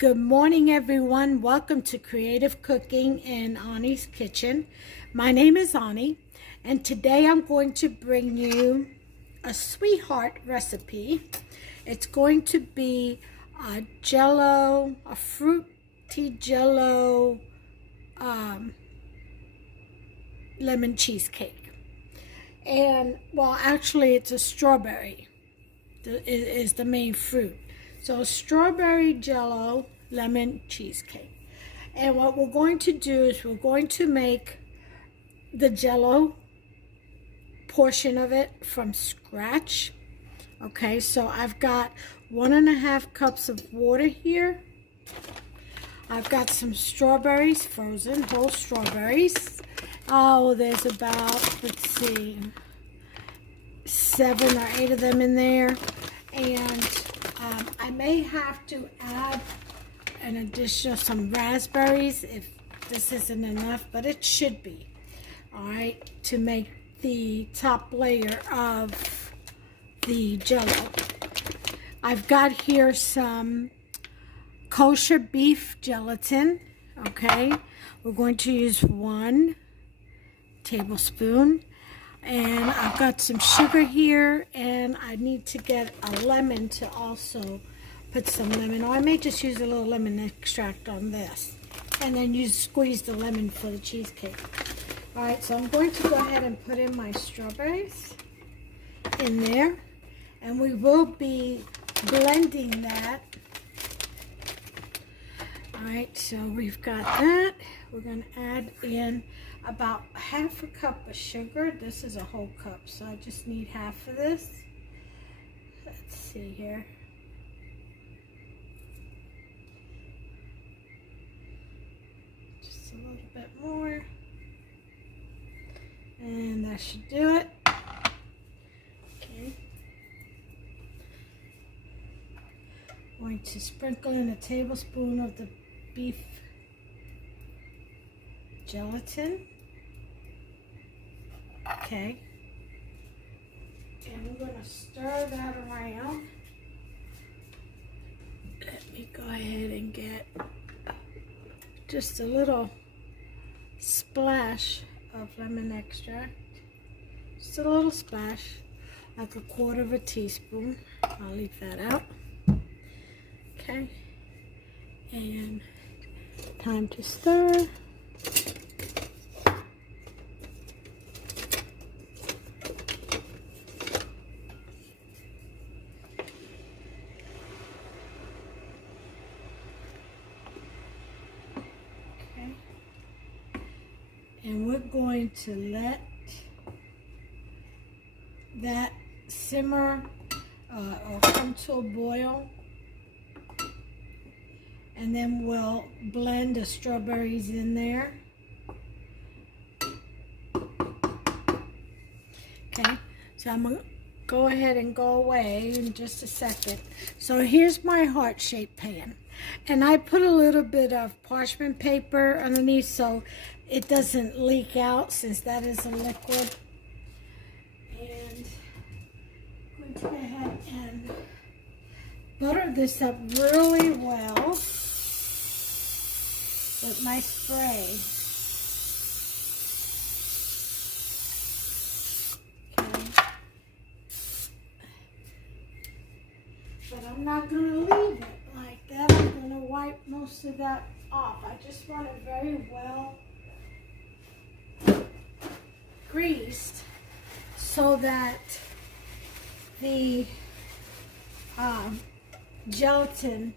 Good morning, everyone. Welcome to Creative Cooking in Ani's Kitchen. My name is Ani, and today I'm going to bring you a sweetheart recipe. It's going to be a Jello, a fruity Jello lemon cheesecake. And, well, actually, it's a strawberry is the main fruit. So strawberry Jello lemon cheesecake. And what we're going to do is we're going to make the Jello portion of it from scratch. Okay, so I've got 1.5 cups of water here. I've got some strawberries, frozen, whole strawberries. Oh, there's about, let's see, 7 or 8 of them in there. And I may have to add an additional some raspberries if this isn't enough, but it should be, all right, to make the top layer of the Jello. I've got here some kosher beef gelatin, okay? We're going to use 1 tablespoon. And I've got some sugar here, and I need to get a lemon to also put some lemon. Or I may just use a little lemon extract on this. And then squeeze the lemon for the cheesecake. Alright, so I'm going to go ahead and put in my strawberries in there. And we will be blending that. Alright, so we've got that. We're going to add in about 1/2 cup of sugar. This is a whole cup, so I just need half of this. Let's see here. Just a little bit more. And that should do it. Okay. I'm going to sprinkle in a tablespoon of the beef gelatin. Okay. And we're going to stir that around. Let me go ahead and get just a little splash of lemon extract. Just a little splash, like 1/4 teaspoon. I'll leave that out. Okay. And time to stir. And we're going to let that simmer or come to a boil. And then we'll blend the strawberries in there. Okay, so I'm going to go ahead and go away in just a second. So here's my heart-shaped pan. And I put a little bit of parchment paper underneath so it doesn't leak out, since that is a liquid. And I'm going to go ahead and butter this up really well with my spray. Okay. But I'm not going to leave it like that. I'm going to wipe most of that off. I just want it very well greased so that the gelatin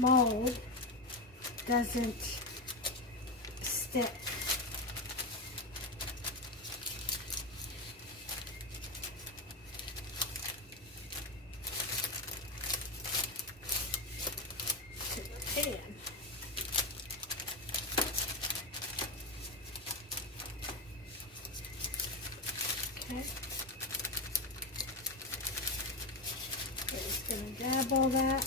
mold doesn't stick. To the pan. Okay. We're just going to dab all that.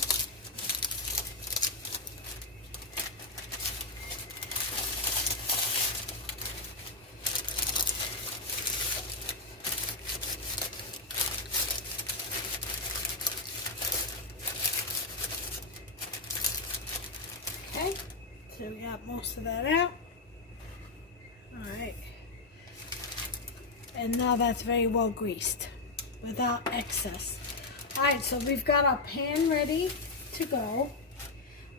got most of that out. Alright. And now that's very well greased without excess. Alright, so we've got our pan ready to go.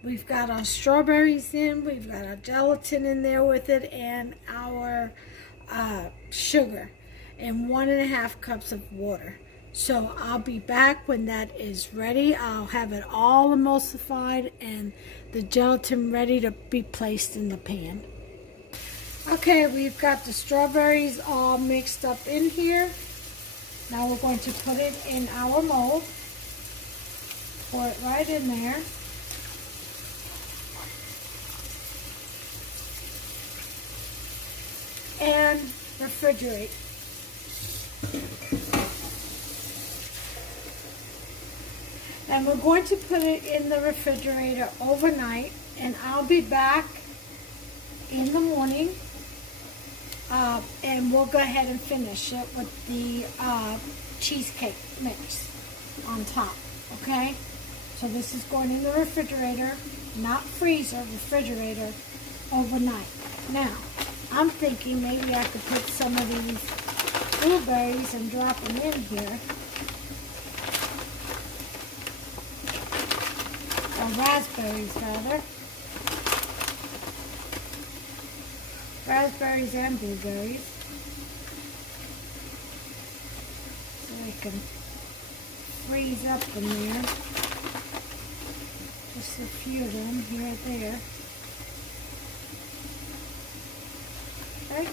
We've got our strawberries in, we've got our gelatin in there with it, and our sugar, and 1.5 cups of water. So I'll be back when that is ready. I'll have it all emulsified and the gelatin ready to be placed in the pan. Okay, we've got the strawberries all mixed up in here. Now we're going to put it in our mold. Pour it right in there. And refrigerate. And we're going to put it in the refrigerator overnight, and I'll be back in the morning, and we'll go ahead and finish it with the cheesecake mix on top, okay? So this is going in the refrigerator, not freezer, refrigerator, overnight. Now, I'm thinking maybe I could put some of these blueberries and drop them in here. Or raspberries, rather. Raspberries and blueberries. So they can freeze up in there. Just a few of them here and there. Okay.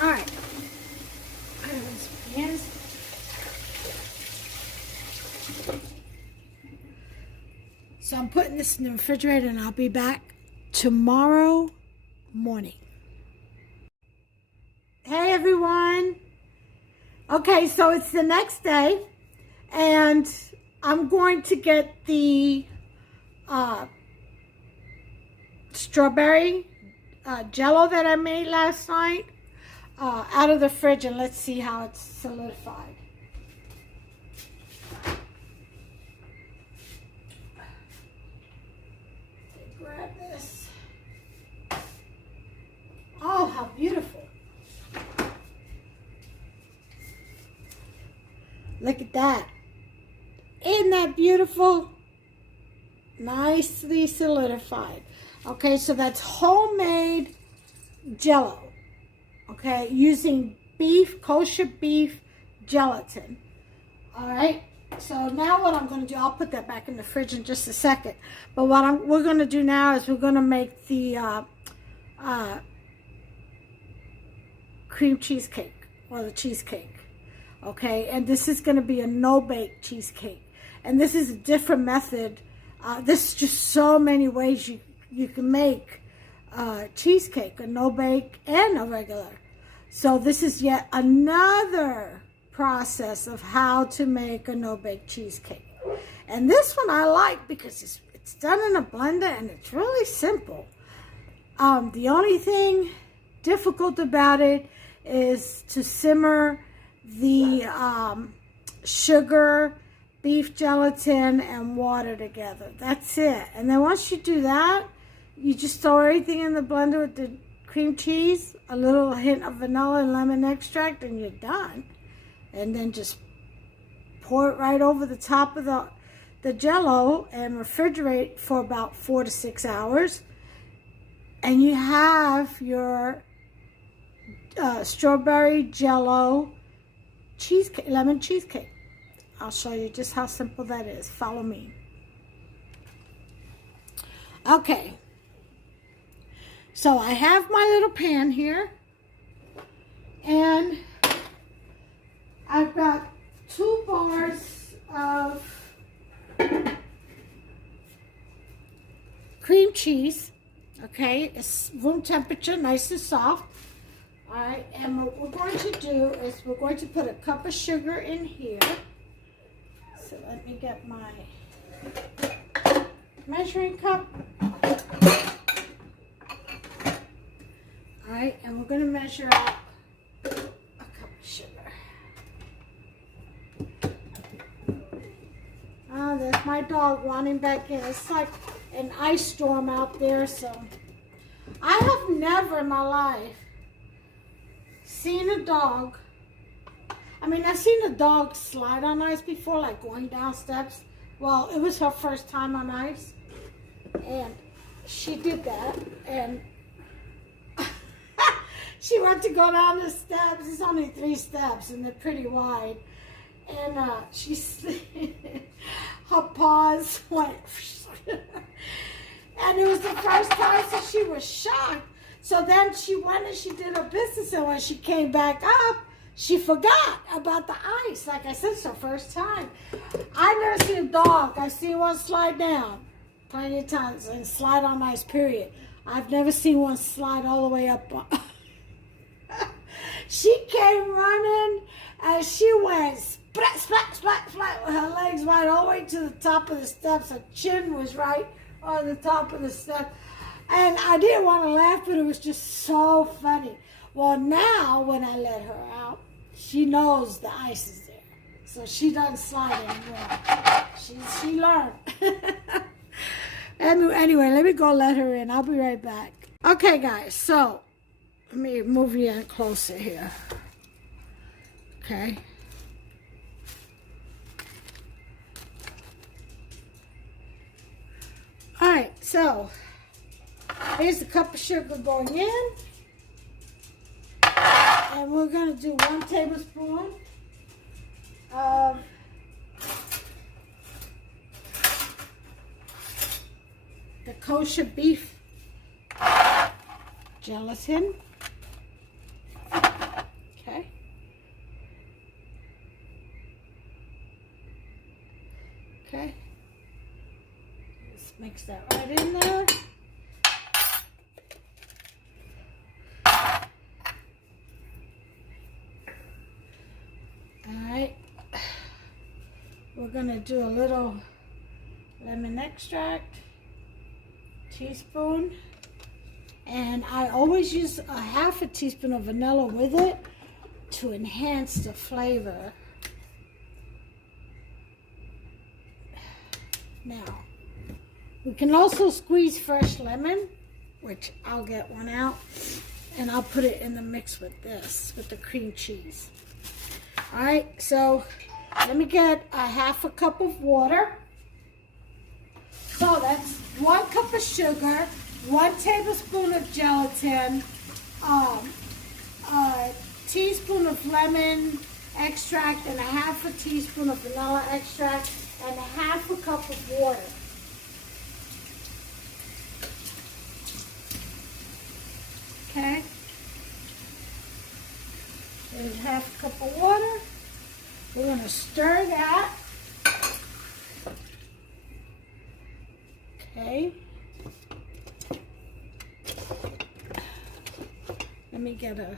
Alright. Put it in some pans. So I'm putting this in the refrigerator, and I'll be back tomorrow morning. Hey everyone. Okay, so it's the next day, and I'm going to get the strawberry Jello that I made last night out of the fridge, and let's see how it's solidified. Grab this. Oh, how beautiful. Look at that. Isn't that beautiful? Nicely solidified. Okay, so that's homemade Jello. Okay, using kosher beef gelatin. All right. So now what I'm going to do, I'll put that back in the fridge in just a second. But what we're going to do now is we're going to make the cream cheesecake, or the cheesecake. Okay, and this is going to be a no-bake cheesecake. And this is a different method. There's just so many ways you can make cheesecake, a no-bake and a regular. So this is yet another process of how to make a no-bake cheesecake. And this one I like because it's done in a blender and it's really simple. The only thing difficult about it is to simmer the sugar, beef gelatin, and water together. That's it. And then once you do that, you just throw everything in the blender with the cream cheese, a little hint of vanilla and lemon extract, and you're done. And then just pour it right over the top of the Jello and refrigerate for about 4 to 6 hours. And you have your strawberry Jello cheesecake, lemon cheesecake. I'll show you just how simple that is. Follow me. Okay. So I have my little pan here. And I've got 2 bars of cream cheese. Okay, it's room temperature, nice and soft. All right, and what we're going to do is we're going to put a cup of sugar in here. So let me get my measuring cup. All right, and we're going to measure out a cup of sugar. Oh, there's my my dog running back in. It's like an ice storm out there, so I have never in my life seen a dog. I mean, I've seen a dog slide on ice before, like going down steps. Well, it was her first time on ice, and she did that, and she went to go down the steps. It's only 3 steps, and they're pretty wide. And her paws went, and it was the first time, so she was shocked. So then she went and she did her business, and when she came back up, she forgot about the ice. Like I said, it's her first time. I've never seen a dog. I've seen one slide down plenty of times and slide on ice, period. I've never seen one slide all the way up. She came running, and she went splat, splat, splat, splat with her legs wide all the way to the top of the steps. Her chin was right on the top of the steps. And I didn't want to laugh, but it was just so funny. Well, now when I let her out, she knows the ice is there. So she doesn't slide anymore. She learned. Anyway, let me go let her in. I'll be right back. Okay, guys, so let me move you in closer here. Okay. All right, so here's the cup of sugar going in. And we're going to do 1 tablespoon of the kosher beef gelatin. Okay. Okay. Let's mix that right in there. Alright. We're going to do a little lemon extract, teaspoon. And I always use a half a teaspoon of vanilla with it to enhance the flavor. Now, we can also squeeze fresh lemon, which I'll get one out, and I'll put it in the mix with this, with the cream cheese. All right, so let me get a half a cup of water. So that's 1 cup of sugar, 1 tablespoon of gelatin, a teaspoon of lemon extract, and a half a teaspoon of vanilla extract, and a half a cup of water. Okay. There's half a cup of water. We're going to stir that. Okay. Let me get a...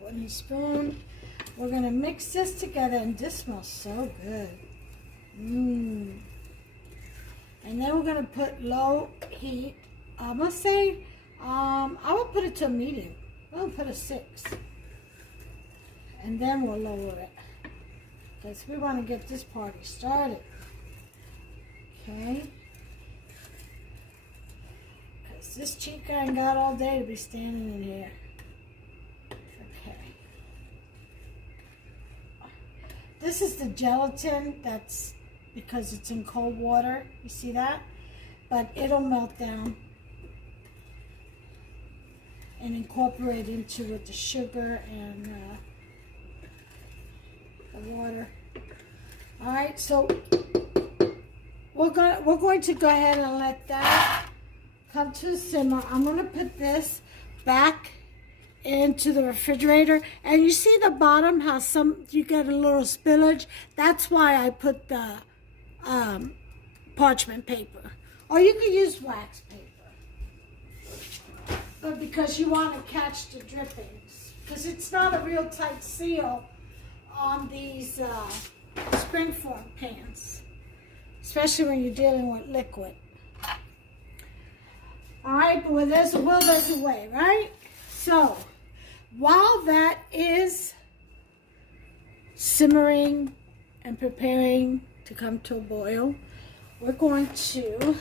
one spoon. We're going to mix this together, and this smells so good. And then we're going to put low heat. I'm going to say, I will put it to medium. We'll put a 6. And then we'll lower it. Because we want to get this party started. Okay. Because this chica ain't got all day to be standing in here. Okay. This is the gelatin that's because it's in cold water. You see that? But it'll melt down and incorporate into with the sugar and the water. All right, so we're going to go ahead and let that come to a simmer. I'm going to put this back into the refrigerator, and you see the bottom how you get a little spillage. That's why I put the parchment paper, or you could use wax paper, but because you want to catch the drippings, because it's not a real tight seal on these springform pans, especially when you're dealing with liquid. All right, but where there's a will, there's a way, right? So, while that is simmering and preparing to come to a boil, we're going to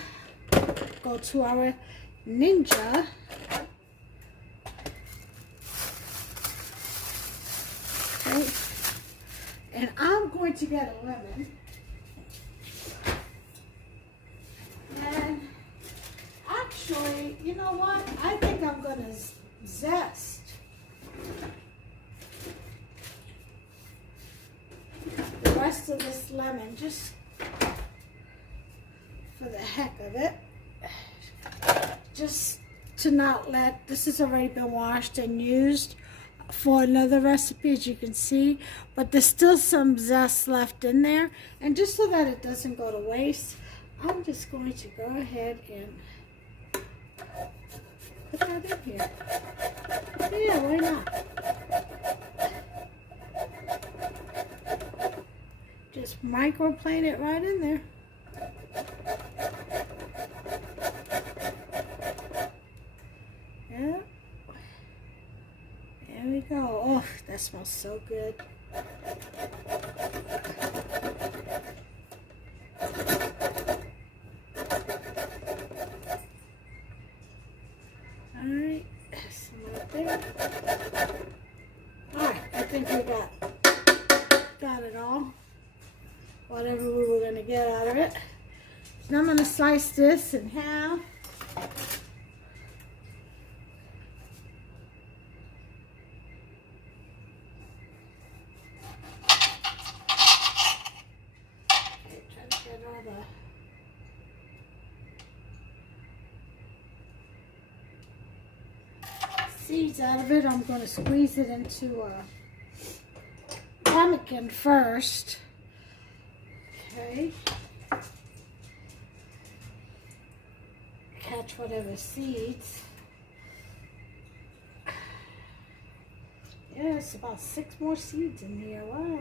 go to our Ninja. Okay. And I'm going to get a lemon. And actually, you know what? I think I'm going to zest the rest of this lemon just for the heck of it. Just to not let, this has already been washed and used for another recipe, as you can see, but there's still some zest left in there, and just so that it doesn't go to waste, I'm just going to go ahead and put that in here. Yeah, why not? Just microplane it right in there. Yeah. There we go. Oh, that smells so good. Alright, some right there. Alright, I think we got it all. Whatever we were going to get out of it. So now I'm going to slice this in half. Seeds out of it. I'm going to squeeze it into a ramekin first. Okay. Catch whatever seeds. Yeah, it's about 6 more seeds in here. Wow.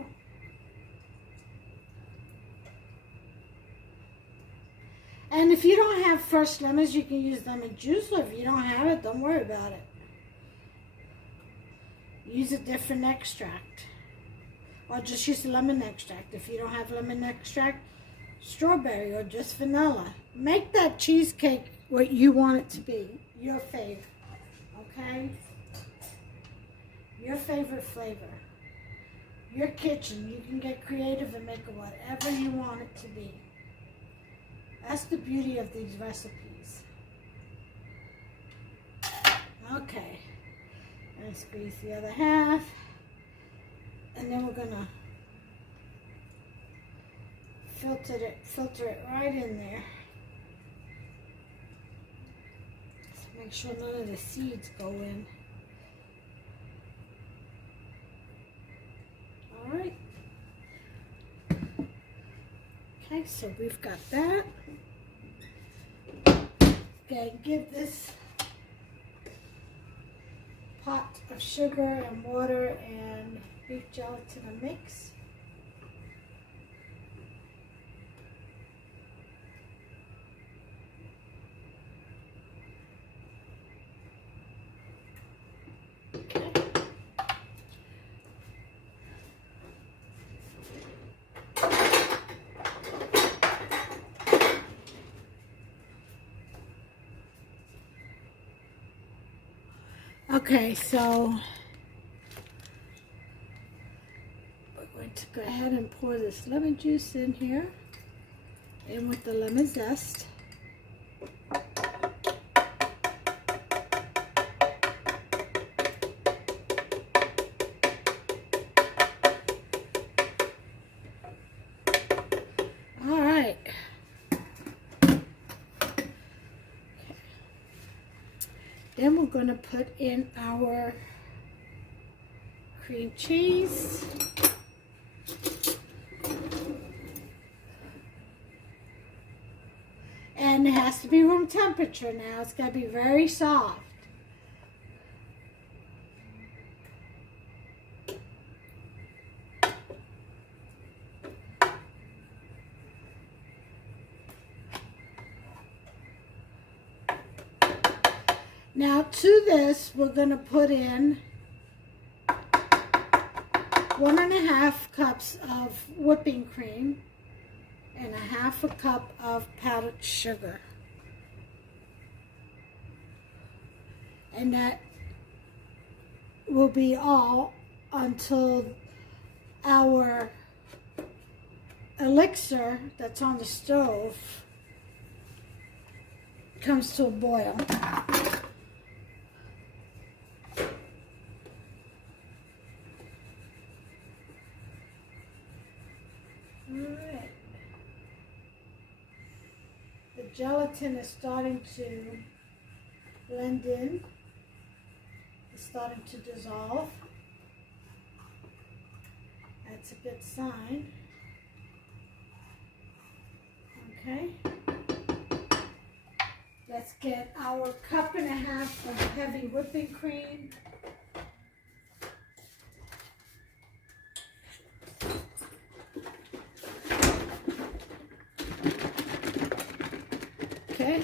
And if you don't have fresh lemons, you can use lemon juice. Or if you don't have it, don't worry about it. Use a different extract. Or just use lemon extract. If you don't have lemon extract, strawberry or just vanilla. Make that cheesecake what you want it to be. Your favorite. Okay? Your favorite flavor. Your kitchen. You can get creative and make it whatever you want it to be. That's the beauty of these recipes. Okay. And squeeze the other half. And then we're gonna filter it right in there. So make sure none of the seeds go in. All right. Okay, so we've got that. Okay, give this pot of sugar and water and beef gelatin a mix. Okay, so we're going to go ahead and pour this lemon juice in here, in with the lemon zest. All right. Then we're going to put in our cream cheese. And it has to be room temperature now. It's got to be very soft. Now to this, we're going to put in 1½ cups of whipping cream and ½ cup of powdered sugar. And that will be all until our elixir that's on the stove comes to a boil. Alright. The gelatin is starting to blend in. It's starting to dissolve. That's a good sign. Okay. Let's get our 1½ cup of heavy whipping cream. Okay.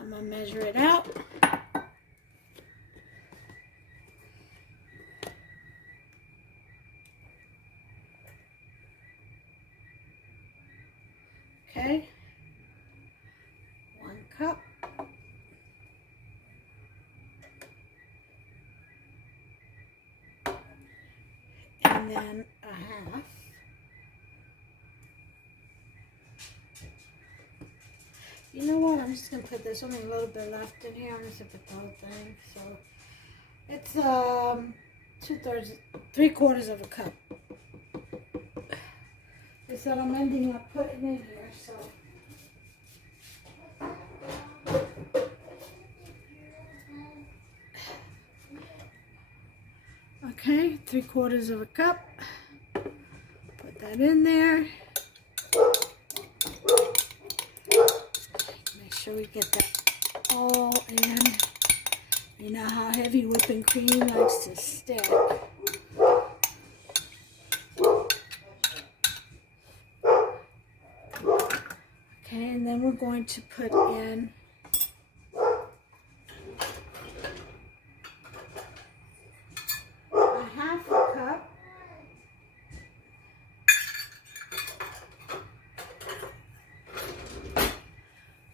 I'm going to measure it out. Okay, 1 cup. And then a half. You know what? I'm just going to put this, only a little bit left in here. I'm just going to put the whole thing. So it's 3/4 of a cup. Is that I'm ending up putting in here, so. Okay, 3/4 of a cup. Put that in there. Make sure we get that all in. You know how heavy whipping cream likes to stick. Okay, and then we're going to put in a ½ cup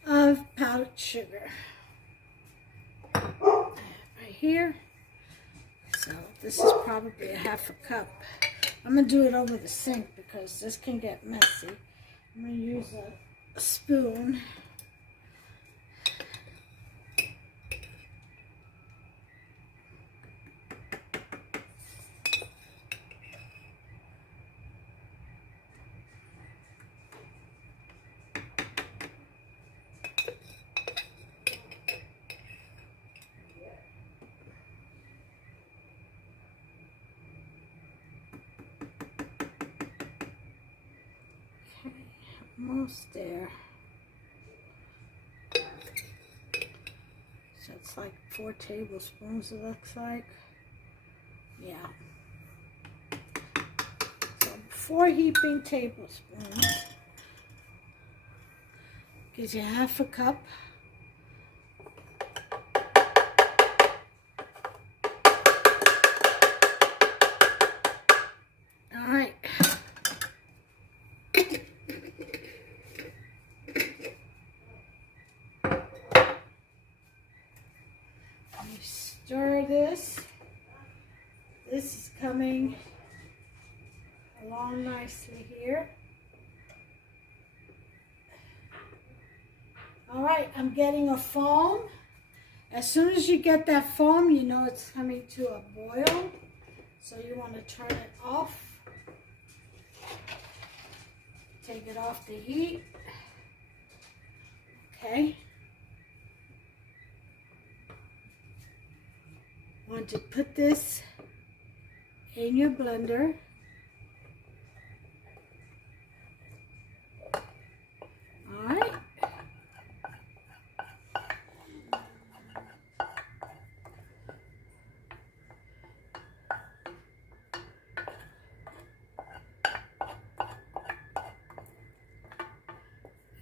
of powdered sugar right here. So this is probably a ½ cup. I'm going to do it over the sink because this can get messy. I'm going to use a spoon. Almost there. So it's like 4 tablespoons, it looks like. Yeah. So 4 heaping tablespoons gives you ½ cup. All right. Stir this. This is coming along nicely here. All right, I'm getting a foam. As soon as you get that foam, you know it's coming to a boil. So you want to turn it off. Take it off the heat. Okay. Want to put this in your blender. All right.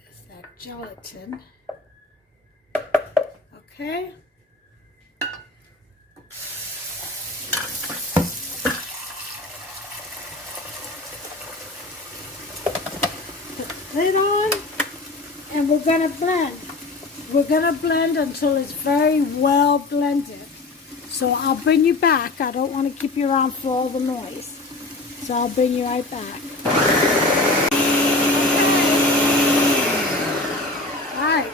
There's that gelatin. Okay. lid on, and we're gonna blend. We're gonna blend until it's very well blended. So I'll bring you back. I don't want to keep you around for all the noise. So I'll bring you right back. Alright,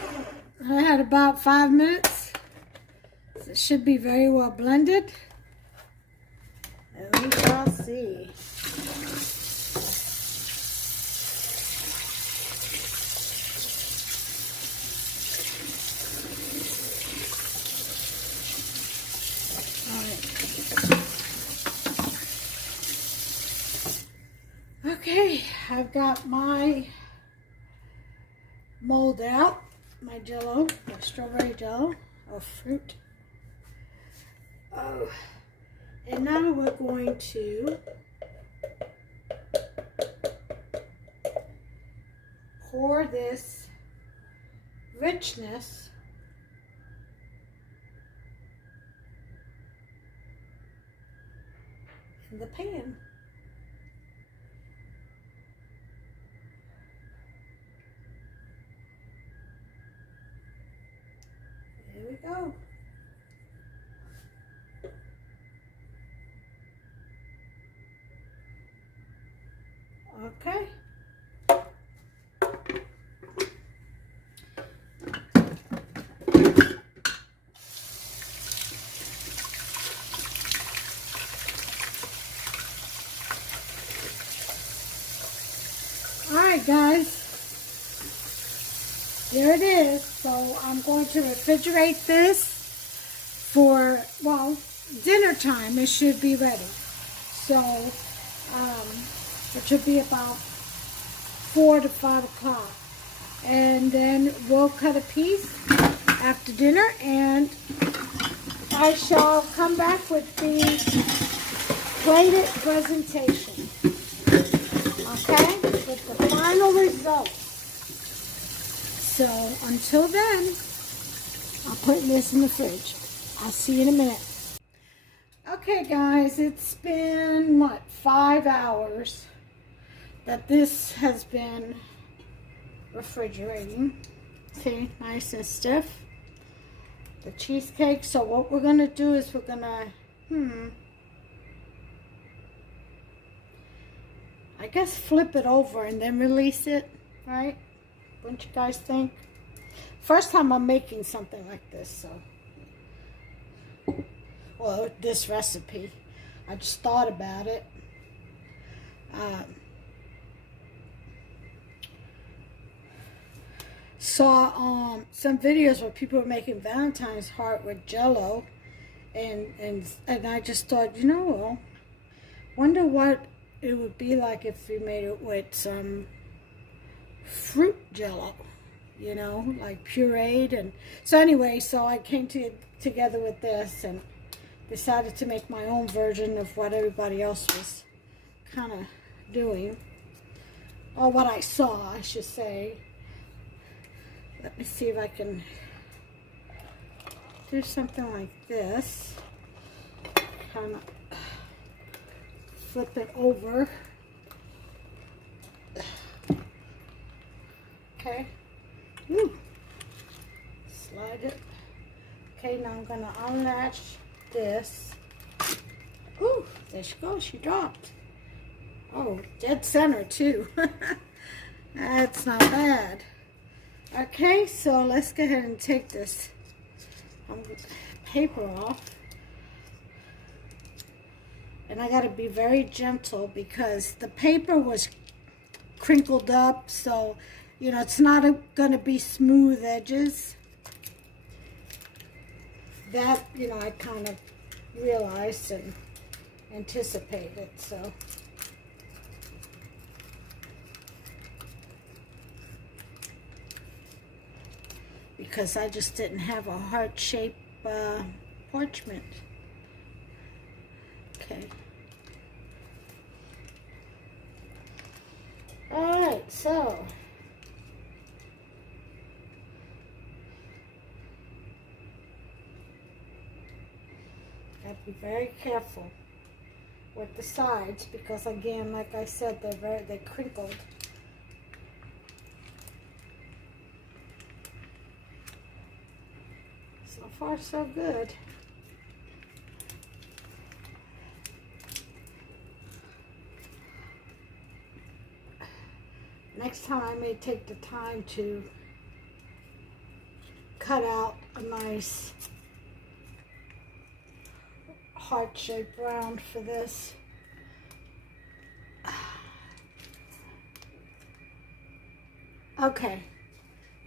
I had about 5 minutes. So it should be very well blended. And we shall see. Okay, I've got my mold out, my Jello, my strawberry Jello of fruit. Oh, and now we're going to pour this richness in the pan. There we go. Okay. All right, guys. There it is. So I'm going to refrigerate this for, well, dinner time. It should be ready. So it should be about 4 to 5 o'clock. And then we'll cut a piece after dinner, and I shall come back with the plated presentation. Okay? With the final result. So until then, I'll put this in the fridge. I'll see you in a minute. Okay, guys, it's been, what, 5 hours that this has been refrigerating. See, nice and stiff. The cheesecake. So what we're going to do is we're going to, I guess flip it over and then release it, right? Wouldn't you guys think? First time I'm making something like this, so. Well, this recipe. I just thought about it. Saw some videos where people were making Valentine's heart with Jello, and I just thought, you know, wonder what it would be like if we made it with some fruit Jello, you know, like pureed. And so anyway, so I came together with this and decided to make my own version of what everybody else was kind of doing, or what I saw, I should say. Let me see if I can do something like this. Kind of flip it over. Okay. Ooh. Slide it. Okay, now I'm going to unlatch this. Ooh, there she goes. She dropped. Oh, dead center too. That's not bad. Okay, so let's go ahead and take this paper off. And I got to be very gentle because the paper was crinkled up, so, you know, it's not going to be smooth edges. That, you know, I kind of realized and anticipated, so. Because I just didn't have a heart-shaped parchment. Okay. Alright, so. Gotta be very careful with the sides because, again, like I said, they're crinkled. far, so good. Next time I may take the time to cut out a nice heart-shaped round for this. Okay,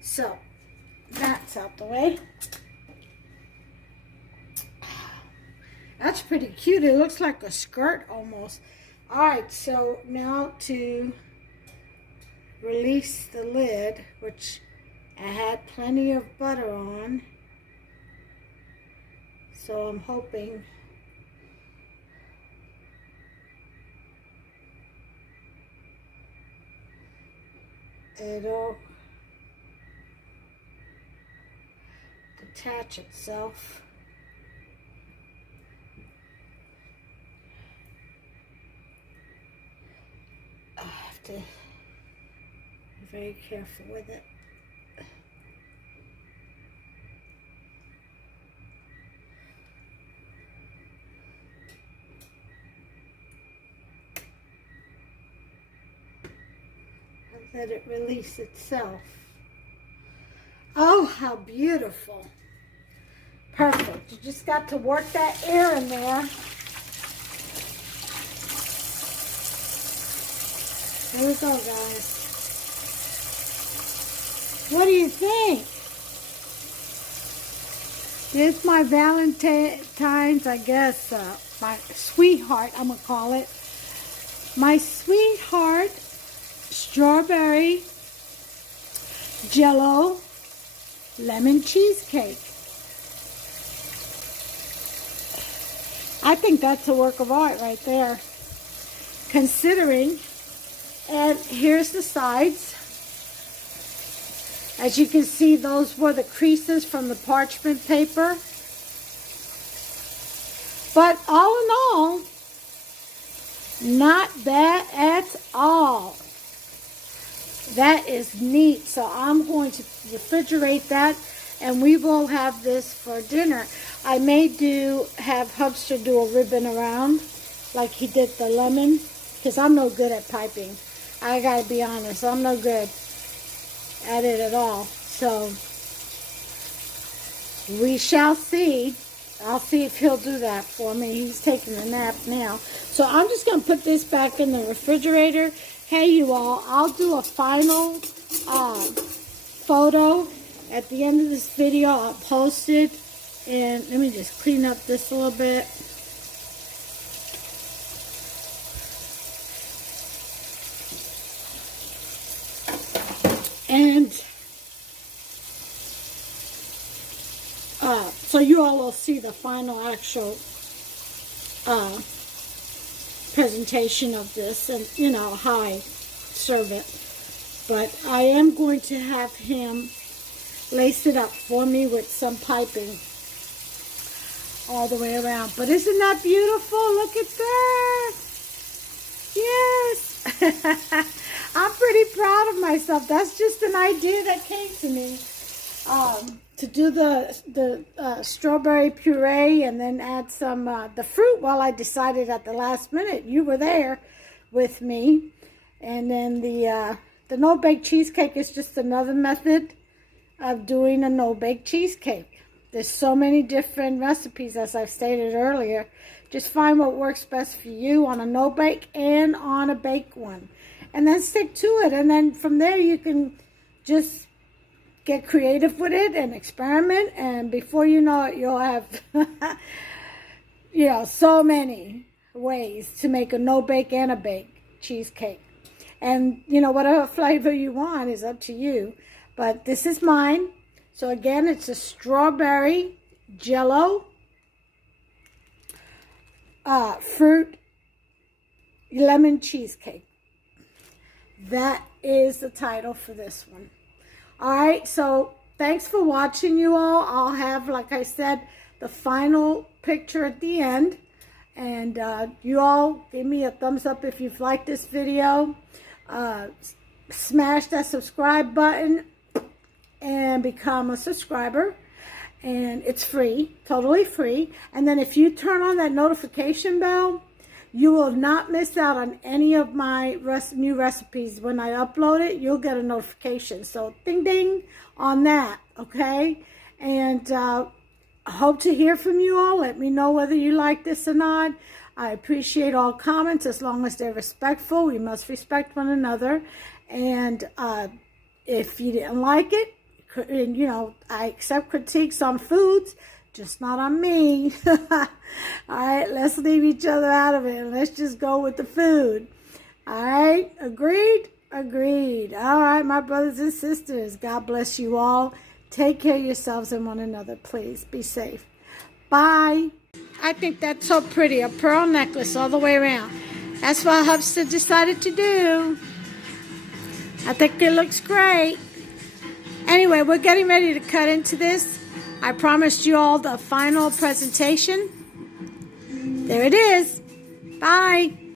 so that's out the way. That's pretty cute. It looks like a skirt almost. Alright, so now to release the lid, which I had plenty of butter on. So I'm hoping it'll detach itself. I have to be very careful with it. Let it release itself. Oh, how beautiful. Perfect. You just got to work that air in there. Here we go, guys. What do you think? Here's my Valentine's, I guess, my sweetheart, I'm going to call it. My sweetheart strawberry Jello lemon cheesecake. I think that's a work of art right there, considering. And here's the sides. As you can see, those were the creases from the parchment paper. But all in all, not bad at all. That is neat. So I'm going to refrigerate that, and we will have this for dinner. I may have Hubster do a ribbon around like he did the lemon, because I'm no good at piping. I gotta be honest, I'm no good at it at all. So we shall see. I'll see if he'll do that for me. He's taking a nap now. So I'm just gonna put this back in the refrigerator. Hey, you all, I'll do a final photo at the end of this video. I'll post it. And let me just clean up this a little bit. And so you all will see the final actual presentation of this, and you know how I serve it. But I am going to have him lace it up for me with some piping all the way around. But isn't that beautiful? Look at that. Yes. I'm pretty proud of myself. That's just an idea that came to me. To do the strawberry puree and then add some the fruit. Well, I decided at the last minute. You were there with me. And then the no-bake cheesecake is just another method of doing a no-bake cheesecake. There's so many different recipes, as I've stated earlier. Just find what works best for you on a no-bake and on a baked one. And then stick to it. And then from there you can just get creative with it and experiment. And before you know it, you'll have, you know, so many ways to make a no-bake and a bake cheesecake. And, you know, whatever flavor you want is up to you. But this is mine. So again, it's a strawberry Jello fruit lemon cheesecake. That is the title for this one. All right, so thanks for watching, you all. I'll have, like I said, the final picture at the end. And you all give me a thumbs up if you've liked this video. Smash that subscribe button and become a subscriber. and it's free, totally free. And then if you turn on that notification bell, you will not miss out on any of my new recipes. When I upload it, you'll get a notification. So ding ding on that, okay? And I hope to hear from you all. Let me know whether you like this or not. I appreciate all comments as long as they're respectful. We must respect one another. And if you didn't like it, and, you know, I accept critiques on foods, just not on me. All right, let's leave each other out of it and let's just go with the food. All right, agreed? Agreed. All right, my brothers and sisters, God bless you all. Take care of yourselves and one another, please. Be safe. Bye. I think that's so pretty, a pearl necklace all the way around. That's what Hubster decided to do. I think it looks great. Anyway, we're getting ready to cut into this. I promised you all the final presentation. There it is. Bye.